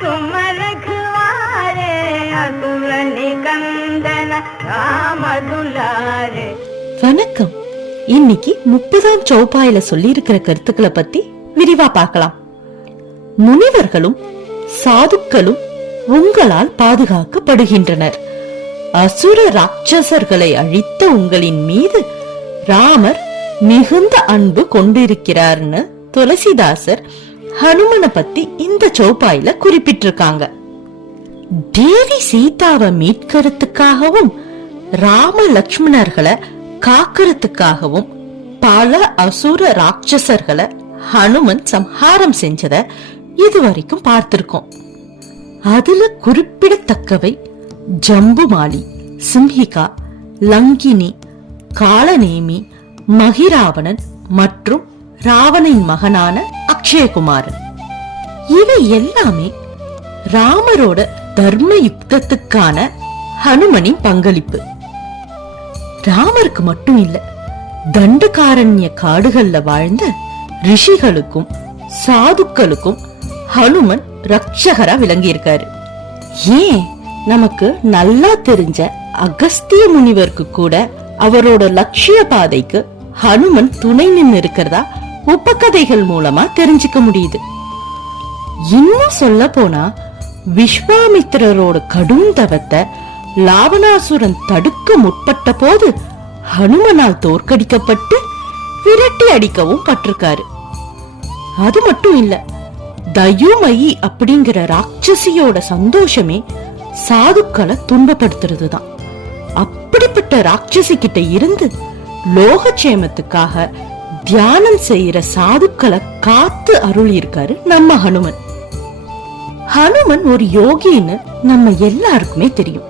तुम रखवारे असुर निकंदन राम दुलारे. வணக்கம். இன்னைக்கு 30ஆம் சௌபாயில சொல்லி இருக்கிற கருத்துக்களை பத்தி விரிவா பார்க்கலாம். முனிவர்களும் சாதுக்களும் உங்களால் பாதுகாக்கப்படுகின்றனர். அசுர ராட்சசர்களை அழித்த உங்களின் மீது ராமர் மிகுந்த அன்பு கொண்டிருக்கிறார்னு துளசிதாசர் ஹனுமனை பத்தி இந்த சௌபாயில குறிப்பிட்டிருக்காங்க. தேவி சீதாவை மீட்கிறதுக்காகவும் ராம லட்சுமணர்களை காக்கிறதுக்காகவும் பல அசுர ராட்சசர்களை ஹனுமன் சம்ஹாரம் செஞ்சத இதுவரைக்கும் பார்த்திருக்கோம். அதுல குறிப்பிடத்தக்கவை ஜம்புமாலி, சிம்ஹிகா, லங்கினி, காலநேமி, மகிராவணன் மற்றும் ராவணின் மகனான அக்ஷயகுமாரன். இவை எல்லாமே ராமரோட தர்ம யுக்தத்துக்கான ஹனுமனின் பங்களிப்பு. ராமருக்கு மட்டும் இல்ல, தண்டகாரண்ய காடுகள்ல வாழ்ந்த ரிஷிகளுக்கும் சாதுக்களுக்கும் ஹனுமன் ரட்சகரா விளங்கியிருக்காரு. ஏன் நமக்கு நல்லா தெரிஞ்ச அகஸ்திய முனிவருக்கு கூட அவரோட லட்சிய பாதைக்கு ஹனுமன் துணை நின்று இருக்கிறதா உபகதைகள் மூலமா தெரிஞ்சுக்க முடியுது. இன்னும் சொல்ல போனா விஸ்வாமித்திரரோட கடும் தவத்தை லாவணாசுரன் தடுக்க முற்பட்ட போது ஹனுமனால் தோற்கடிக்கப்பட்டு விரட்டி அடிக்கவும் பட்டிருக்காரு. அது மட்டும் இல்ல, தயுமயி அப்படிங்கிற ராட்சசியோட சந்தோஷமே சாதுக்களை துன்பப்படுத்துறதுதான். அப்படிப்பட்ட ராட்சசி கிட்ட இருந்து லோகக்ஷேமத்துக்காக தியானம் செய்யற சாதுக்களை காத்து அருள் இருக்காரு நம்ம ஹனுமன். ஹனுமன் ஒரு யோகின்னு நம்ம எல்லாருக்குமே தெரியும்.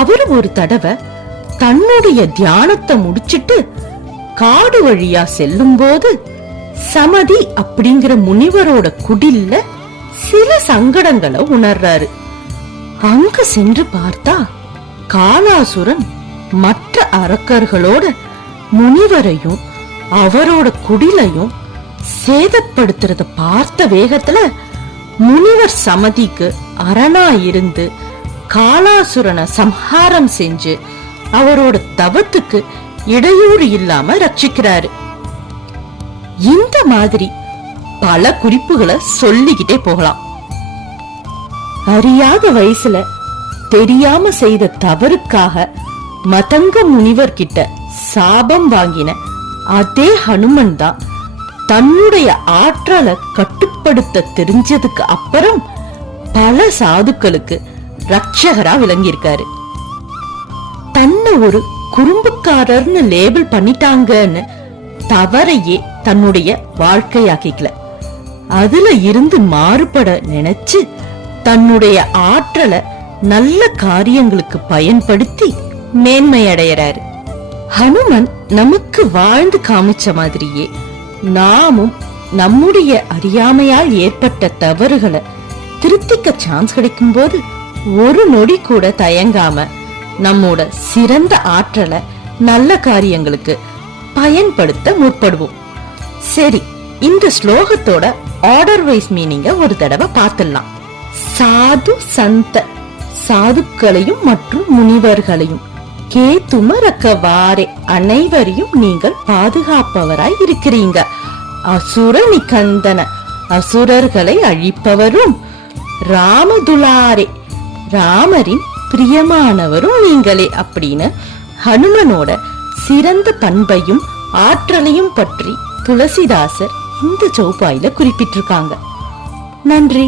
அவரு ஒரு தடவை தன்னுடைய தியானத்தை முடிச்சிட்டு காடு வழியா செல்லும் போது சமதி அப்படிங்கிற முனிவரோட குடில்ல சில சங்கடங்களை உணர்றாரு. அங்க சென்று பார்த்தா காலாசுரன் மற்ற அரக்கர்களோட முனிவரையும் அவரோட குடிலையும் சேதப்படுத்துறத பார்த்த வேகத்துல முனிவர் சமதிக்கு அரணா இருந்து காலாசுரனை சம்ஹாரம் செஞ்சு அவரோட தவத்துக்கு இடையூறு இல்லாம ரட்சிக்கிறாரு. இந்த மாதிரி பல குறிப்புகளை சொல்லிக்கிட்டே போகலாம். அறியாத வயசுல தெரியாம செய்த தவறுக்காக மதங்க முனிவர் கிட்ட சாபம் வாங்கின அதே ஹனுமன் தான் தன்னுடைய ஆற்றலை கட்டுப்படுத்த தெரிஞ்சதுக்கு அப்புறம் பல சாதுக்களுக்கு ரட்சகரா விளங்கியிருக்காரு. தன்னை ஒரு குறும்புக்காரர்னு லேபிள் பண்ணிட்டாங்கன்னு தவறையே தன்னுடைய வாழ்க்கையாக்கிக்கல. அதுல இருந்து மாறுபட நினைச்சு தன்னுடைய ஆற்றலை நல்ல காரியங்களுக்கு பயன்படுத்தி மேன்மை அடையறாரு. ஹனுமன் நமக்கு வாழ்ந்து காமிச்ச மாதிரியே நாமும் நம்முடைய அறியாமையால் ஏற்பட்ட தவறுகளை திருத்திக்க சான்ஸ் கிடைக்கும் போது ஒரு நொடி கூட தயங்காம நம்மோட சிறந்த ஆற்றலை நல்ல காரியங்களுக்கு பயன்படுத்த முற்படுவோம். சரி, இந்த ஸ்லோகத்தோட ஆர்டர் வைஸ் மீனிங்க ஒரு தடவை பார்த்துடலாம். சாது சந்த, சாதுக்களையும் மற்றும் முனிவர்களையும் கேதுமரக்கவாரே, அனைவரையும் நீங்கள் பாதுகாப்பவராய் இருக்கிறீங்க. அசுர நிகந்தன, அசுரர்களை அழிப்பவரும். ராமதுலாரே, ராமரின் பிரியமானவரும் நீங்களே அப்படின்னு ஹனுமனோட சிறந்த பண்பையும் ஆற்றலையும் பற்றி துளசிதாசர் இந்த சௌபாயில குறிப்பிட்டிருக்காங்க. நன்றி.